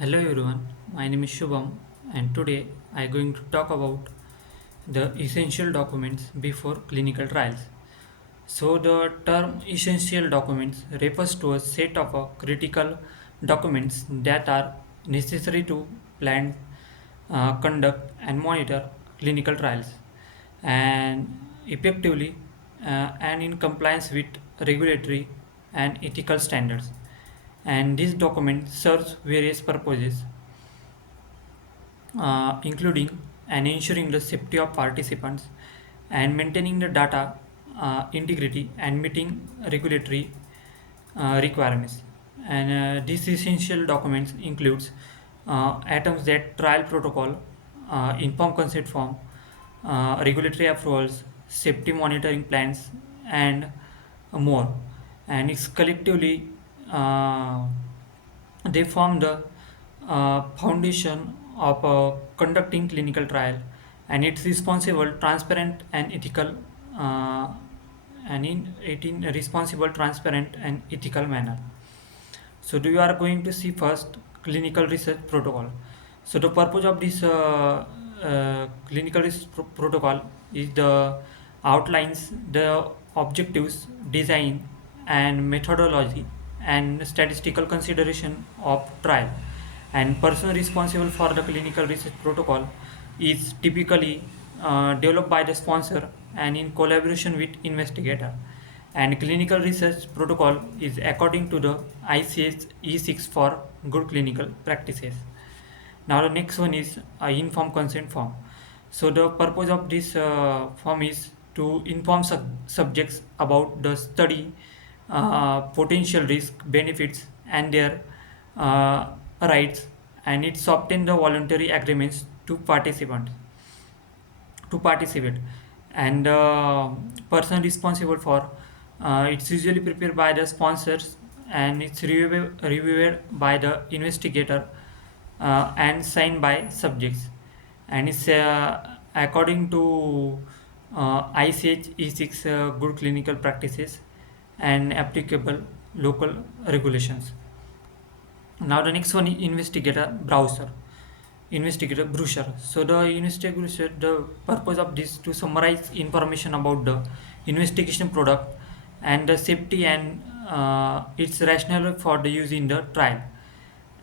Hello everyone, my name is Shubham and today I am going to talk about the essential documents before clinical trials. So the term essential documents refers to a set of critical documents that are necessary to plan, conduct and monitor clinical trials and effectively and in compliance with regulatory and ethical standards. And this document serves various purposes, including and ensuring the safety of participants and maintaining the data integrity and meeting regulatory requirements. And these essential documents includes items that trial protocol, informed consent form, regulatory approvals, safety monitoring plans, and more. And it's collectively uh, they form the foundation of conducting clinical trial, and it's responsible, transparent, and ethical, uh, and in a responsible, transparent, and ethical manner. So, do you are going to see first clinical research protocol. So, the purpose of this clinical research protocol is the outlines the objectives, design, and methodology and statistical consideration of trial. And person responsible for the clinical research protocol is typically developed by the sponsor and in collaboration with investigator. And clinical research protocol is according to the ICH E6 for good clinical practices. Now the next one is informed consent form. So the purpose of this form is to inform subjects about the study, potential risk, benefits, and their uh, rights, and it's obtain the voluntary agreements to participate. And person responsible for it's usually prepared by the sponsors and it's reviewed by the investigator and signed by subjects, and it's according to ICH E6 good clinical practices and applicable local regulations. Now the next one is investigator brochure. So the investigator, the purpose of this to summarize information about the investigation product and the safety and its rationale for the use in the trial.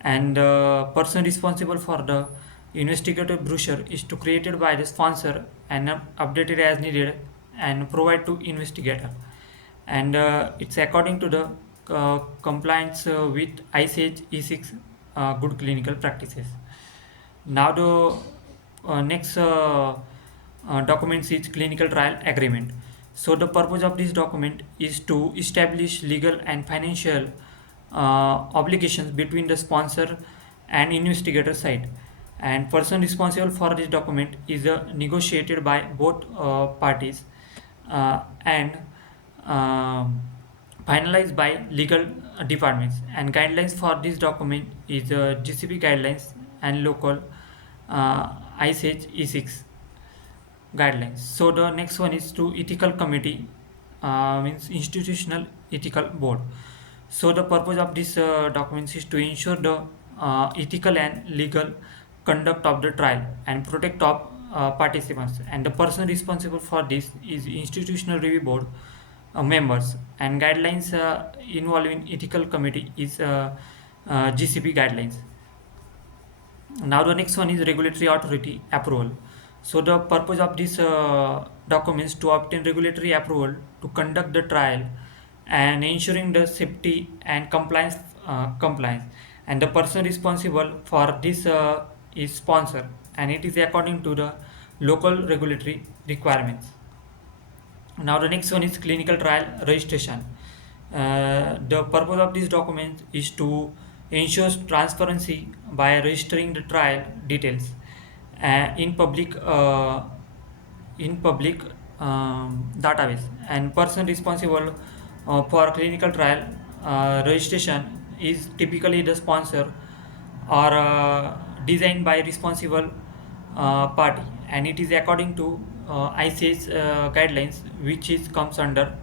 And the person responsible for the investigator brochure is to created by the sponsor and updated as needed and provide to investigator. And it's according to the compliance with ICH E6 good clinical practices. Now the next documents is clinical trial agreement. So the purpose of this document is to establish legal and financial obligations between the sponsor and investigator side. And person responsible for this document is negotiated by both parties and um, finalized by legal departments. And guidelines for this document is GCP guidelines and local ICH E6 guidelines. So the next one is to ethical committee, means institutional ethical board. So the purpose of this documents is to ensure the ethical and legal conduct of the trial and protect of participants. And the person responsible for this is institutional review board members, and guidelines involving ethical committee is GCP guidelines. Now the next one is regulatory authority approval. So the purpose of this documents to obtain regulatory approval to conduct the trial and ensuring the safety and compliance. And the person responsible for this is sponsor, and it is according to the local regulatory requirements. Now the next one is clinical trial registration. The purpose of this document is to ensure transparency by registering the trial details in public database. And person responsible for clinical trial registration is typically the sponsor or designed by responsible party, and it is according to ICH guidelines, which is comes under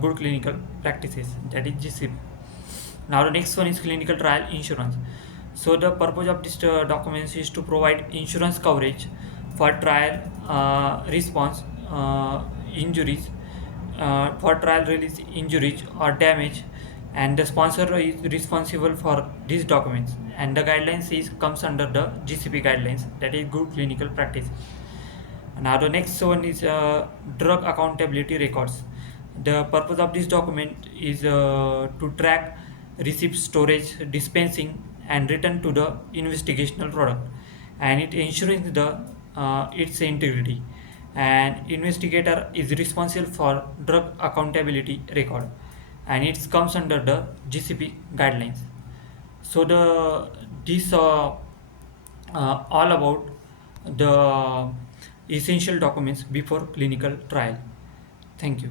good clinical practices, that is GCP. Now the next one is clinical trial insurance. So the purpose of this documents is to provide insurance coverage for trial response injuries, for trial release injuries or damage, and the sponsor is responsible for these documents. And the guidelines is comes under the GCP guidelines, that is good clinical practice. Now the next one is drug accountability records. The purpose of this document is to track receipt, storage, dispensing, and return to the investigational product, and it ensures the its integrity. And investigator is responsible for drug accountability record, and it comes under the GCP guidelines. So the this all about the essential documents before clinical trial. Thank you.